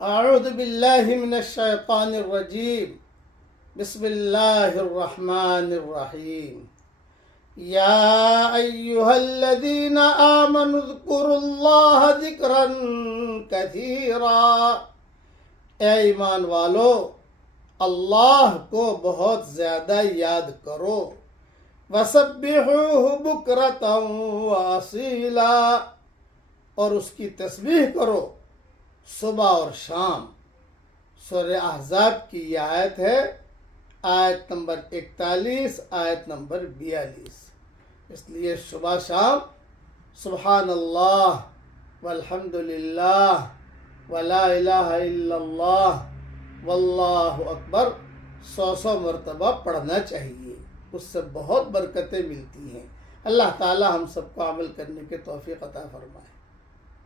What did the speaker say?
अऊज़ु बिल्लाहि मिनश शैतानिर रजीम। बिस्मिल्लाहिर रहमानिर रहीम। या अय्युहल्लज़ीना आमनु ज़्कुरुल्लाह ज़िक्रन कसीरा। ए ईमान वालो, अल्लाह को बहुत ज़्यादा याद करो। वसब्बिहूहु बुक्रतन व असीला, और उसकी तस्बीह करो सुबह और शाम। सूरह अहज़ाब की ये आयत है, आयत नंबर 41, आयत नंबर 42। इसलिए सुबह शाम सुभान अल्लाह वल्हम्दुलिल्लाह वला इलाहा इल्लल्लाह वल्लाहु अकबर 100 मरतबा पढ़ना चाहिए। उससे बहुत बरकतें मिलती हैं। अल्लाह ताला हम सबको अमल करने के तौफीक अता फरमाए।